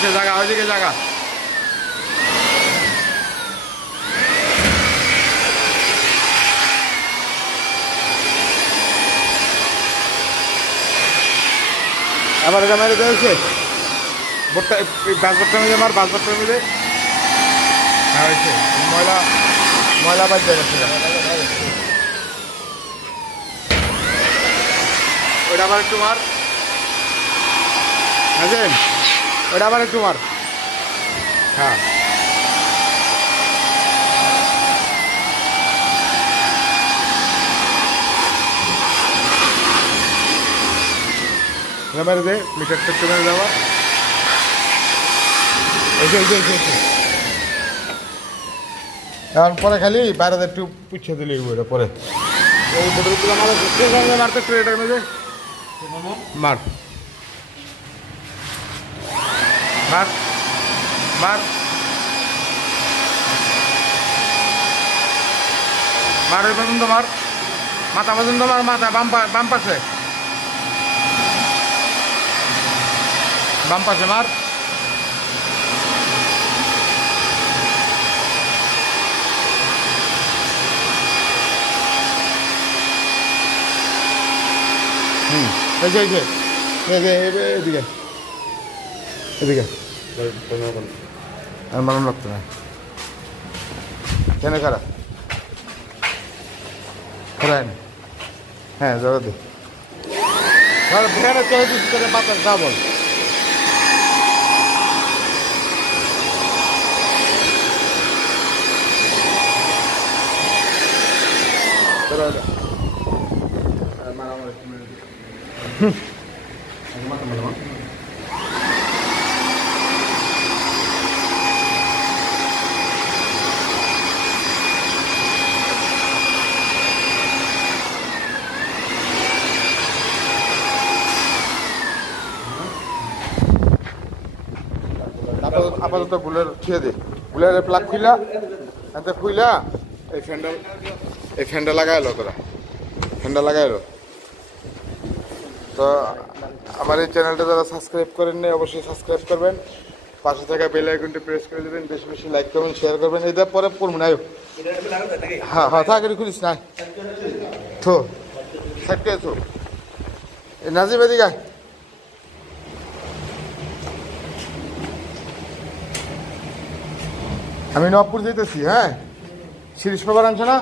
হয়েছে জায়গা, ওইদিকে জায়গা। আবার এটা মেরে দিয়েছে বোটটা, বাসবোটটা মিলে আমার বাসবোটটা মিলে। হ্যাঁ হয়েছে, ময়লা ময়লা বাদ দিয়ে গেছে। ওইটা আবার একটু মার, বুঝলেন? ওইটা আবার একটু মার। হ্যাঁ মেরে দে, মিটারটা একটু মেরে দেওয়া। এখন পরে খালি বাইরে একটু পুছে দিলি ওইটা পরে মারতে একটু এটা মেরে মার মার মার মার, ওই পর্যন্ত মার, মাথা পর্যন্ত মার, মাথা বাম পাশে মার। এদিকে এদিকে আর মালুম লাগতো না কেন খারাপ। হ্যাঁ জগা দে ভেড়া চলে করে বাতাস যা বল। আপাতত বুলের ছিঁড়ে দে, বুলের প্লাগ খুইলা এতে খুইলা এই ফ্যানটা লাগাইলো তোরা, ফ্যানটা লাগাইলো। তো আমার এই চ্যানেলটা যারা সাবস্ক্রাইব করেননি অবশ্যই সাবস্ক্রাইব করবেন, পাশে থাকা বেল আইকনটি প্রেস করে দেবেন, বেশি বেশি লাইক করবেন, শেয়ার করবেন। এটা পরে পড়বো না, হ্যাঁ হ্যাঁ থাক, খুলিস না থো থাকতে থো। নাজিব এদিকে আমি নবপুর যেতেছি। হ্যাঁ, শিরিষ পেপার আনছো না?